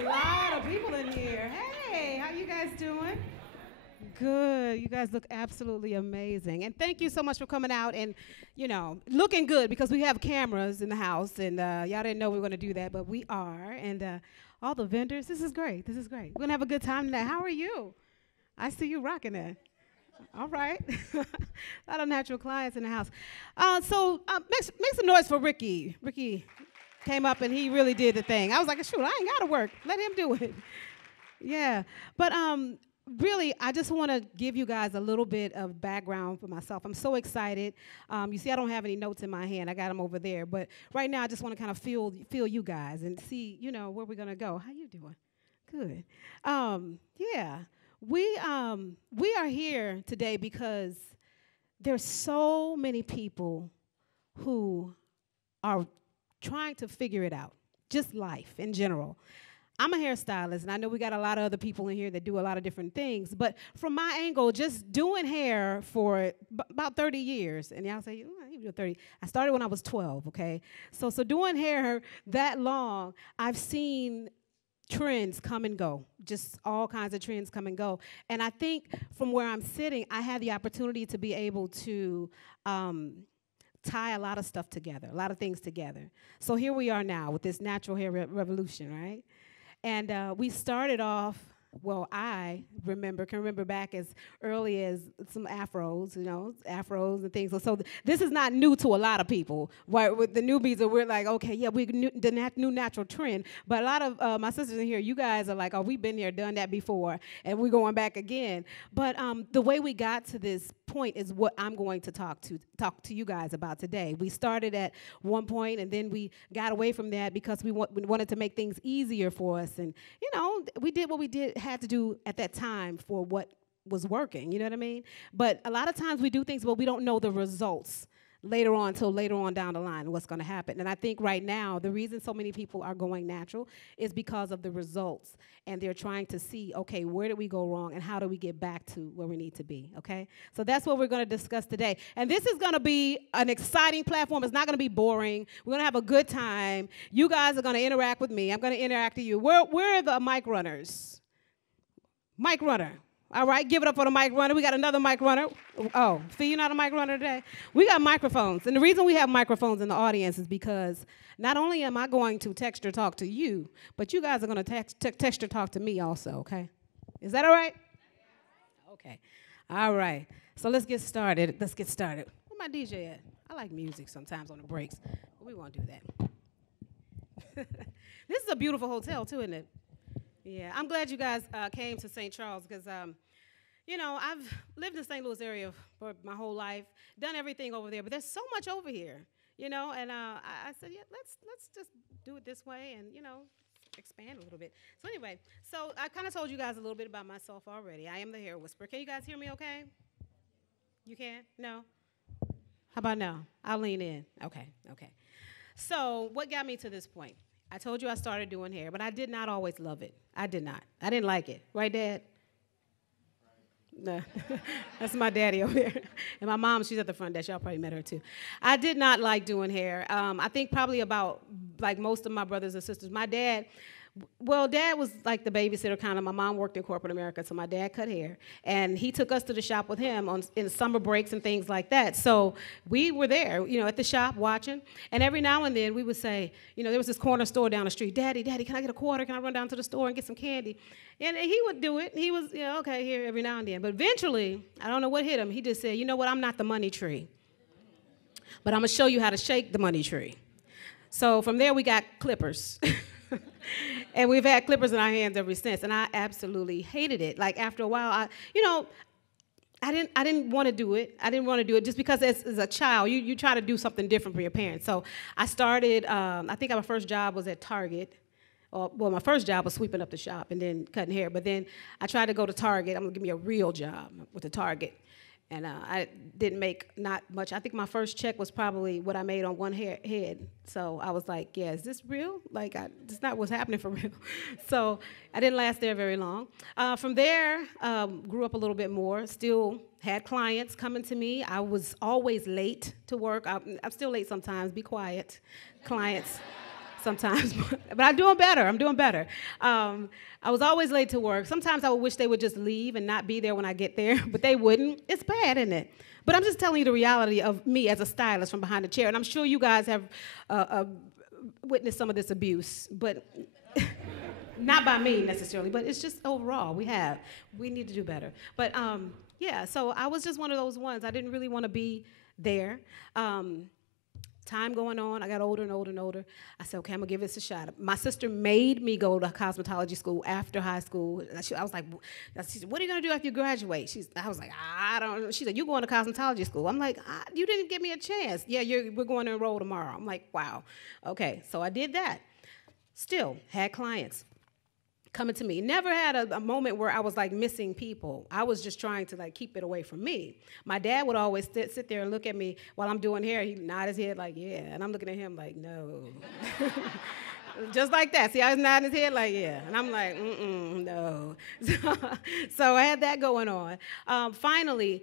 a lot of people in here. Hey, how you guys doing? Good. You guys look absolutely amazing. And thank you so much for coming out and, looking good because we have cameras in the house. And y'all didn't know we were going to do that, but we are. And all the vendors, this is great. This is great. We're going to have a good time tonight. How are you? I see you rocking that. All right. A lot of natural clients in the house. So make some noise for Ricky. Ricky came up and he really did the thing. I was like, shoot, I ain't got to work. Let him do it. Yeah. But really, I just want to give you guys a little bit of background for myself. I'm so excited. You see, I don't have any notes in my hand. I got them over there. But right now, I just want to kind of feel you guys and see, where we're going to go. How you doing? Good. Yeah. We are here today because there's so many people who are trying to figure it out, just life in general. I'm a hairstylist, and I know we got a lot of other people in here that do a lot of different things, but from my angle, just doing hair for about 30 years, and y'all say, oh, you do 30. I started when I was 12, okay? So doing hair that long, I've seen trends come and go, just all kinds of trends come and go. And I think from where I'm sitting, I had the opportunity to be able to tie a lot of stuff together, a lot of things together. So here we are now with this natural hair revolution, right? And we started off, well, I can remember back as early as some afros, afros and things. So this is not new to a lot of people. Right? With the newbies, we're like, okay, yeah, we knew the new natural trend. But a lot of my sisters in here, you guys are like, oh, we've been here, done that before, and we're going back again. But the way we got to this point is what I'm going to talk to you guys about today. We started at one point, and then we got away from that because we wanted to make things easier for us. And, we did what we had to do at that time for what was working, you know what I mean? But a lot of times we do things, but we don't know the results later on down the line what's going to happen. And I think right now the reason so many people are going natural is because of the results, and they're trying to see, okay, where did we go wrong and how do we get back to where we need to be, okay? So that's what we're going to discuss today. And this is going to be an exciting platform. It's not going to be boring. We're going to have a good time. You guys are going to interact with me. I'm going to interact with you. Where are the mic runners? Mic runner. All right, give it up for the mic runner. We got another mic runner. Oh, Fee, you're not a mic runner today? We got microphones. And the reason we have microphones in the audience is because not only am I going to text or talk to you, but you guys are going to text or talk to me also, okay? Is that all right? Okay. All right. So let's get started. Where my DJ at? I like music sometimes on the breaks, but we won't do that. This is a beautiful hotel, too, isn't it? Yeah, I'm glad you guys came to St. Charles because, I've lived in St. Louis area for my whole life, done everything over there, but there's so much over here, and I said, yeah, let's just do it this way and, expand a little bit. So anyway, I kind of told you guys a little bit about myself already. I am the hair whisperer. Can you guys hear me okay? You can? No? How about now? I'll lean in. Okay. So what got me to this point? I told you I started doing hair, but I did not always love it. I did not. I didn't like it. Right, Dad? No. That's my daddy over there. And my mom, she's at the front desk. Y'all probably met her, too. I did not like doing hair. I think probably about, like most of my brothers and sisters. My dad... Well, Dad was like the babysitter kind of. My mom worked in corporate America, so my dad cut hair. And he took us to the shop with him in summer breaks and things like that. So we were there, at the shop watching. And every now and then we would say, there was this corner store down the street. Daddy, can I get a quarter? Can I run down to the store and get some candy? And he would do it. He was, okay, here every now and then. But eventually, I don't know what hit him. He just said, you know what, I'm not the money tree. But I'm going to show you how to shake the money tree. So from there, we got clippers. And we've had clippers in our hands ever since, and I absolutely hated it. Like after a while, I didn't want to do it. I didn't want to do it just because as a child, you try to do something different for your parents. So I started. I think my first job was at Target. Well, my first job was sweeping up the shop and then cutting hair. But then I tried to go to Target. I'm gonna give me a real job with the Target. And I didn't make not much. I think my first check was probably what I made on one head. So I was like, yeah, is this real? Like, it's not what's happening for real. So I didn't last there very long. From there, grew up a little bit more, still had clients coming to me. I was always late to work. I'm still late sometimes, be quiet. Clients sometimes, but I'm doing better. I'm doing better. I was always late to work. Sometimes I would wish they would just leave and not be there when I get there, but they wouldn't. It's bad, isn't it? But I'm just telling you the reality of me as a stylist from behind the chair, and I'm sure you guys have witnessed some of this abuse, but not by me necessarily, but it's just overall we need to do better. But yeah, so I was just one of those ones. I didn't really want to be there. Time going on, I got older and older and older. I said, okay, I'm gonna give this a shot. My sister made me go to cosmetology school after high school. I was like, she said, what are you gonna do after you graduate? I was like, I don't know. She said, you going to cosmetology school? I'm like, you didn't give me a chance. Yeah, we're going to enroll tomorrow. I'm like, wow. Okay, so I did that. Still had clients coming to me. Never had a moment where I was like missing people. I was just trying to like keep it away from me. My dad would always sit there and look at me while I'm doing hair. He'd nod his head like, yeah. And I'm looking at him like, no. Just like that. See, I was nodding his head like, yeah. And I'm like, no. So I had that going on. Finally,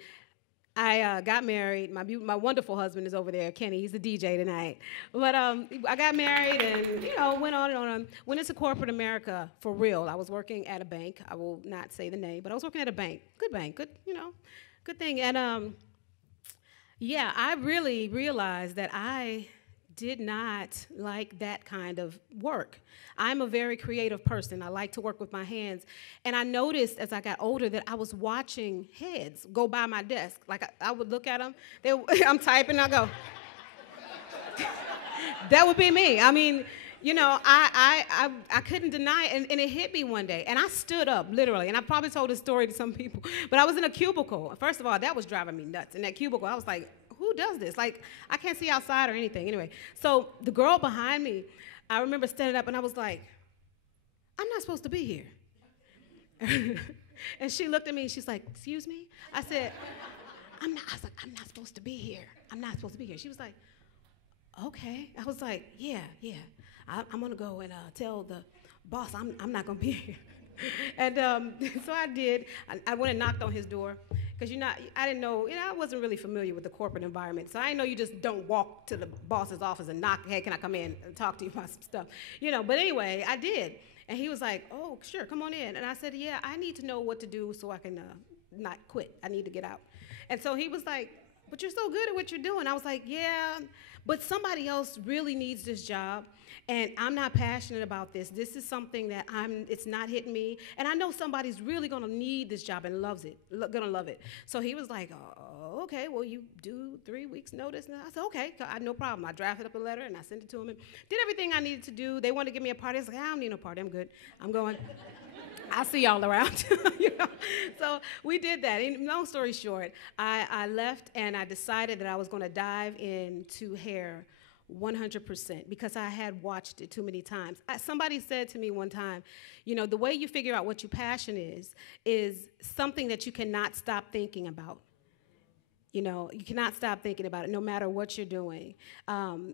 I got married. My wonderful husband is over there, Kenny. He's the DJ tonight. But I got married and, went on and on. Went into corporate America for real. I was working at a bank. I will not say the name, but I was working at a bank. Good bank, good thing. And, yeah, I really realized that I did not like that kind of work. I'm a very creative person. I like to work with my hands. And I noticed as I got older that I was watching heads go by my desk. Like I would look at them. I'm typing, I go. That would be me. I mean, I couldn't deny it, and it hit me one day. And I stood up, literally, and I probably told this story to some people. But I was in a cubicle. First of all, that was driving me nuts. In that cubicle, I was like, who does this? Like, I can't see outside or anything. Anyway, so the girl behind me, I remember standing up, and I was like, I'm not supposed to be here. And she looked at me, and she's like, excuse me? I said, I'm not supposed to be here. I'm not supposed to be here. She was like, okay. I was like, yeah. I'm going to go and tell the boss I'm not going to be here. And so I did. I went and knocked on his door. Because I didn't know, I wasn't really familiar with the corporate environment. So I didn't know you just don't walk to the boss's office and knock, hey, can I come in and talk to you about some stuff? But anyway, I did. And he was like, oh, sure, come on in. And I said, yeah, I need to know what to do so I can not quit. I need to get out. And so he was like, but you're so good at what you're doing. I was like, yeah, but somebody else really needs this job. And I'm not passionate about this. This is something that it's not hitting me. And I know somebody's really gonna need this job and gonna love it. So he was like, oh, okay, well, you do 3 weeks notice. And I said, okay, no problem. I drafted up a letter and I sent it to him and did everything I needed to do. They wanted to give me a party. I was like, I don't need no party, I'm good. I'm going. I'll see y'all around. So we did that. And long story short, I left and I decided that I was gonna dive into hair 100% because I had watched it too many times. Somebody said to me one time, the way you figure out what your passion is something that you cannot stop thinking about. You cannot stop thinking about it no matter what you're doing.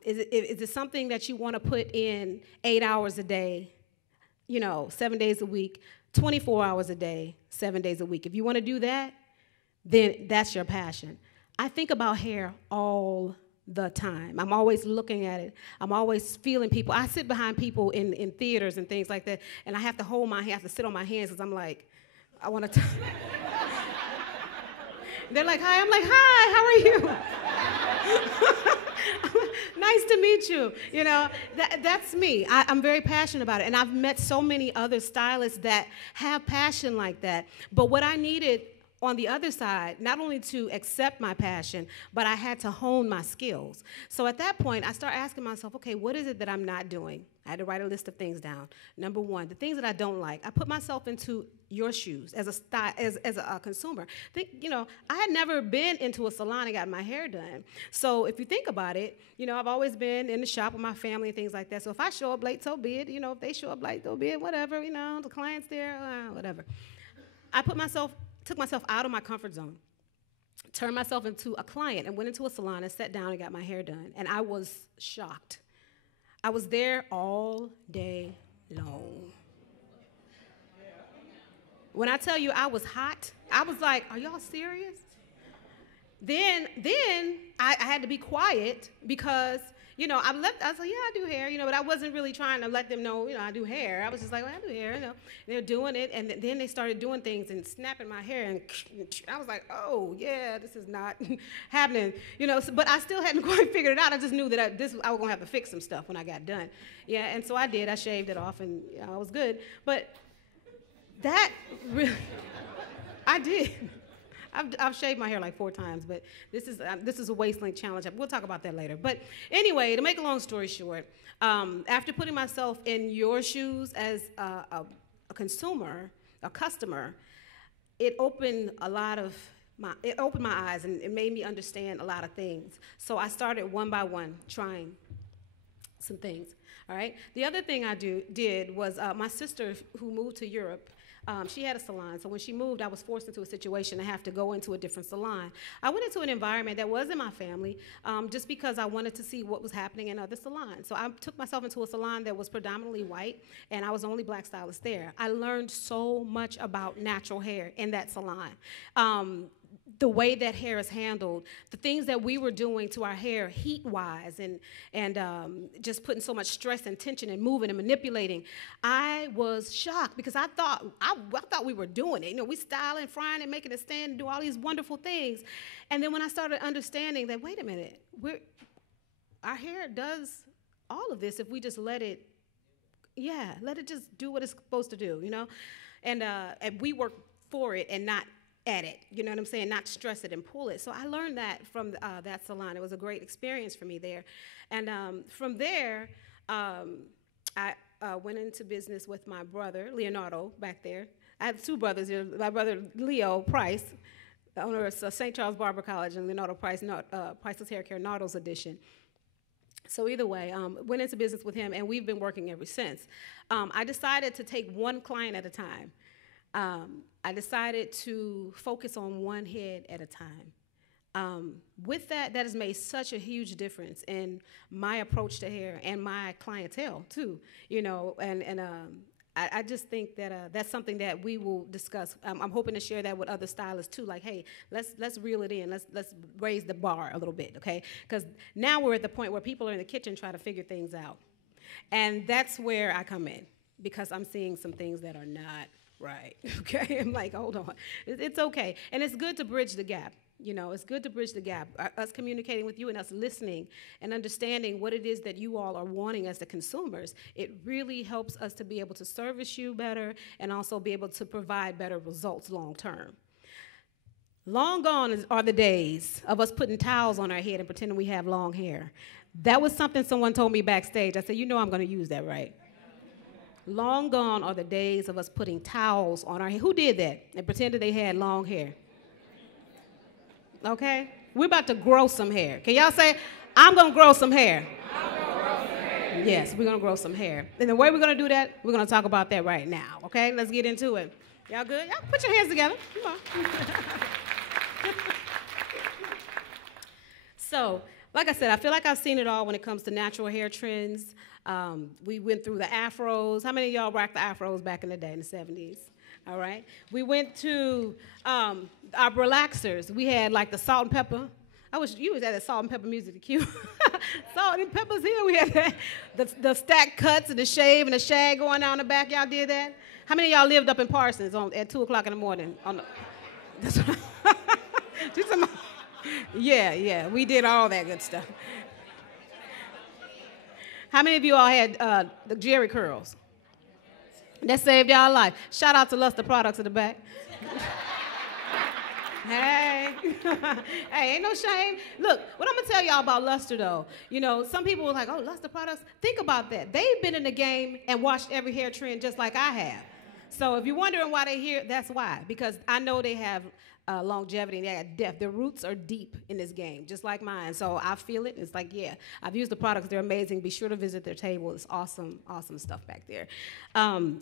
Is it something that you want to put in 8 hours a day, 7 days a week, 24 hours a day, 7 days a week? If you want to do that, then that's your passion. I think about hair all the time. I'm always looking at it. I'm always feeling people. I sit behind people in theaters and things like that, and I have to hold my hand, I have to sit on my hands because I'm like, I want to. They're like, hi. I'm like, hi, how are you? Nice to meet you. That's me. I'm very passionate about it, and I've met so many other stylists that have passion like that. But what I needed on the other side, not only to accept my passion, but I had to hone my skills. So at that point, I started asking myself, okay, what is it that I'm not doing? I had to write a list of things down. Number one, the things that I don't like. I put myself into your shoes as a consumer. I had never been into a salon and got my hair done. So if you think about it, I've always been in the shop with my family and things like that. So if I show up late, so be it. If they show up late, so be it. Whatever. The client's there, whatever. I took myself out of my comfort zone, turned myself into a client, and went into a salon and sat down and got my hair done. And I was shocked. I was there all day long. When I tell you I was hot, I was like, are y'all serious? Then I had to be quiet because, I was like, yeah, I do hair, but I wasn't really trying to let them know, I do hair. I was just like, well, I do hair, They're doing it, and then they started doing things and snapping my hair, and I was like, oh, yeah, this is not happening, but I still hadn't quite figured it out. I just knew that I was going to have to fix some stuff when I got done. Yeah, and so I did. I shaved it off, and I was good. But that really, I did. I've shaved my hair like 4 times, but this is a waist length challenge. We'll talk about that later. But anyway, to make a long story short, after putting myself in your shoes as a consumer, a customer, it opened my eyes, and it made me understand a lot of things. So I started one by one trying some things. All right. The other thing I did was my sister, who moved to Europe. She had a salon, so when she moved, I was forced into a situation to have to go into a different salon. I went into an environment that wasn't my family, just because I wanted to see what was happening in other salons. So I took myself into a salon that was predominantly white, and I was the only black stylist there. I learned so much about natural hair in that salon. The way that hair is handled, the things that we were doing to our hair heat-wise, and just putting so much stress and tension and moving and manipulating. I was shocked because I thought we were doing it. We styling, frying, and making it stand and do all these wonderful things. And then when I started understanding that, wait a minute, our hair does all of this if we just let it just do what it's supposed to do, And we work for it and not at it, you know what I'm saying? Not stress it and pull it. So I learned that from that salon. It was a great experience for me there. And from there, I went into business with my brother, Leonardo, back there. I have 2 brothers here. My brother, Leo Price, the owner of St. Charles Barber College, and Leonardo Price, Priceless Hair Care, Nardo's edition. So either way, went into business with him, and we've been working ever since. I decided to take one client at a time. I decided to focus on one head at a time. With that has made such a huge difference in my approach to hair and my clientele too, I just think that that's something that we will discuss. I'm hoping to share that with other stylists too. Like, hey, let's reel it in. Let's raise the bar a little bit, okay? Because now we're at the point where people are in the kitchen trying to figure things out, and that's where I come in, because I'm seeing some things that are not right, okay? I'm like, hold on. It's okay. And it's good to bridge the gap. It's good to bridge the gap. Us communicating with you and us listening and understanding what it is that you all are wanting as the consumers, it really helps us to be able to service you better and also be able to provide better results long term. Long gone are the days of us putting towels on our head and pretending we have long hair. That was something someone told me backstage. I said, I'm going to use that, right? Long gone are the days of us putting towels on our hair. Who did that and pretended they had long hair? Okay? We're about to grow some hair. Can y'all say, I'm going to grow some hair? I'm gonna grow some hair. Yes, we're going to grow some hair. And the way we're going to do that, we're going to talk about that right now. Okay? Let's get into it. Y'all good? Y'all put your hands together. Come on. So, like I said, I feel like I've seen it all when it comes to natural hair trends. We went through the afros. How many of y'all rocked the afros back in the day in the 70s? All right. We went to our relaxers. We had like the salt and pepper. I wish you was at the salt and pepper music cue. Salt and pepper's here. We had the stack cuts and the shave and the shag going down the back. Y'all did that? How many of y'all lived up in Parsons at 2 o'clock in the morning? Yeah, we did all that good stuff. How many of you all had the Jerry curls? That saved y'all life. Shout out to Luster Products in the back. Hey. Hey, ain't no shame. Look, what I'm going to tell y'all about Luster, though, some people were like, oh, Luster Products. Think about that. They've been in the game and watched every hair trend just like I have. So if you're wondering why they're here, that's why. Because I know they have longevity and they have depth. Their roots are deep in this game, just like mine. So I feel it. It's like, yeah, I've used the products. They're amazing. Be sure to visit their table. It's awesome, awesome stuff back there.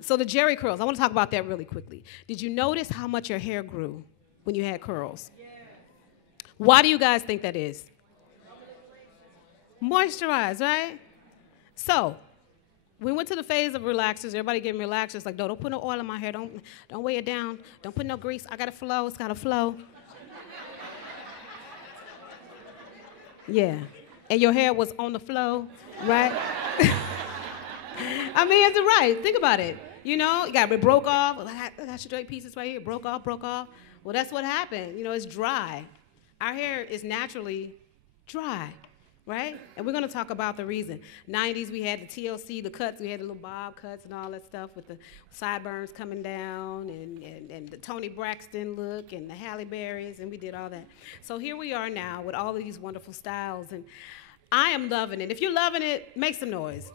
So the Jerry curls, I want to talk about that really quickly. Did you notice how much your hair grew when you had curls? Yeah. Why do you guys think that is? Moisturize, right? So we went to the phase of relaxers. Everybody getting relaxers. Like, no, don't put no oil in my hair. Don't weigh it down. Don't put no grease. I got to flow. It's got to flow. Yeah. and your hair was on the floor, right? I mean, it's right. Think about it. You know, you got it broke off. I got straight pieces right here. Broke off, broke off. Well, that's what happened. You know, it's dry. Our hair is naturally dry, right? And we're going to talk about the reason. 90s, we had the TLC, the cuts. We had the little bob cuts and all that stuff with the sideburns coming down and the Toni Braxton look and the Halle Berrys, and we did all that. So here we are now with all of these wonderful styles, and I am loving it. If you're loving it, make some noise.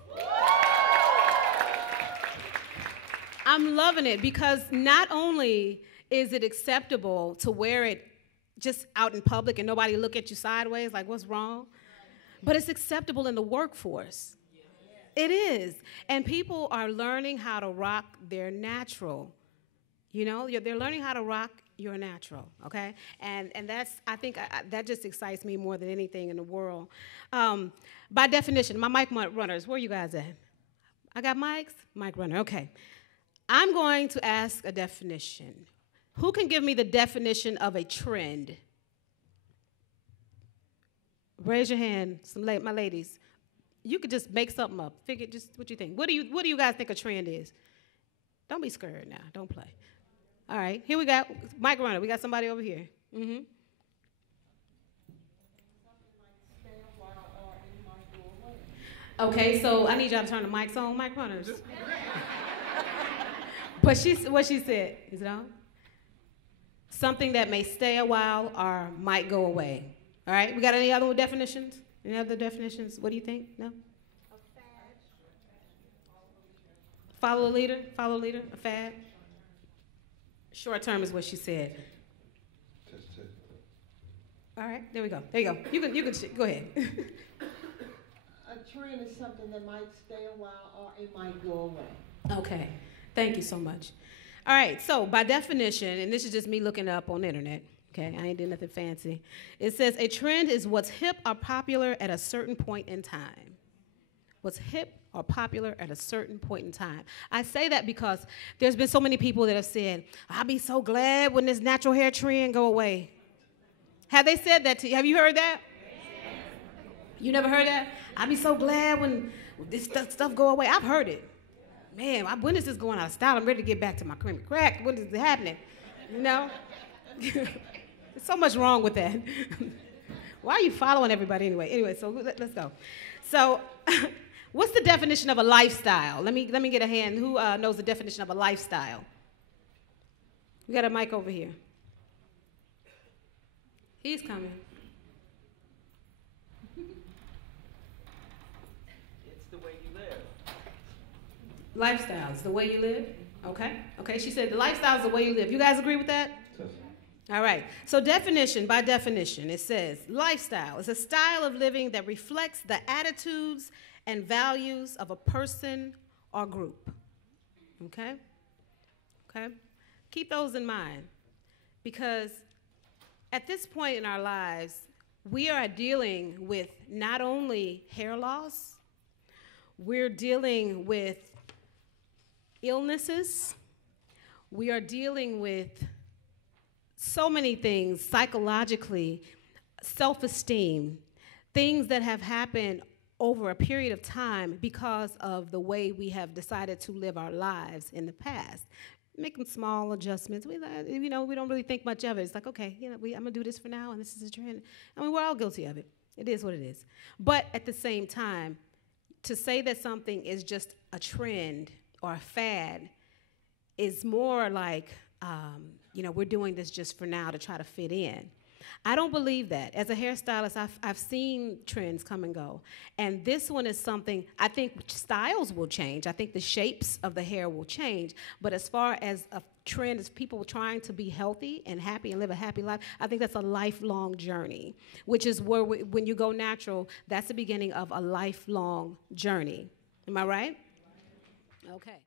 I'm loving it because not only is it acceptable to wear it just out in public and nobody look at you sideways like, what's wrong? But it's acceptable in the workforce. It is. And people are learning how to rock their natural. You know, they're learning how to rock your natural, okay? And that's, I think, that just excites me more than anything in the world. By definition, my mic runners, where are you guys at? I got mics? Mic runner, okay. I'm going to ask a definition. Who can give me the definition of a trend? Raise your hand, my ladies. You could just make something up. Figure just what you think. What do you guys think a trend is? Don't be scared now. Don't play. All right, here we go. Mike Runner, we got somebody over here. Mm-hmm. Okay, so I need y'all to turn the mics on, Mike Runners. But what she said, is it on? Something that may stay a while or might go away. All right, we got any other definitions? Any other definitions? What do you think? No? A fad. Follow a leader, a fad. Short term is what she said. All right, there we go. There you go. You can go ahead. A trend is something that might stay a while or it might go away. Okay. Thank you so much. All right, so by definition, and this is just me looking up on the internet, okay, I ain't doing nothing fancy. It says a trend is what's hip or popular at a certain point in time. What's hip or popular at a certain point in time. I say that because there's been so many people that have said, I'll be so glad when this natural hair trend go away. Have they said that to you? Have you heard that? Yes. You never heard that? I'll be so glad when this stuff go away. I've heard it. Man, when is this going out of style? I'm ready to get back to my creamy crack. When is it happening? You know? There's so much wrong with that. Why are you following everybody anyway? Anyway, so let's go. So what's the definition of a lifestyle? Let me get a hand. Who knows the definition of a lifestyle? We got a mic over here. He's coming. Lifestyle is the way you live. Okay. Okay. She said the lifestyle is the way you live. You guys agree with that? Yes. All right. So by definition, it says lifestyle is a style of living that reflects the attitudes and values of a person or group. Okay. Okay. Keep those in mind because at this point in our lives, we are dealing with not only hair loss, we're dealing with illnesses. We are dealing with so many things psychologically, self-esteem, things that have happened over a period of time because of the way we have decided to live our lives in the past. Making small adjustments. We don't really think much of it. It's like, okay, I'm gonna do this for now, and this is a trend. I mean, we're all guilty of it. It is what it is. But at the same time, to say that something is just a trend or a fad is more like, we're doing this just for now to try to fit in. I don't believe that. As a hairstylist, I've seen trends come and go. And this one is something, I think styles will change. I think the shapes of the hair will change. But as far as a trend is people trying to be healthy and happy and live a happy life, I think that's a lifelong journey, which is where when you go natural, that's the beginning of a lifelong journey. Am I right? Okay.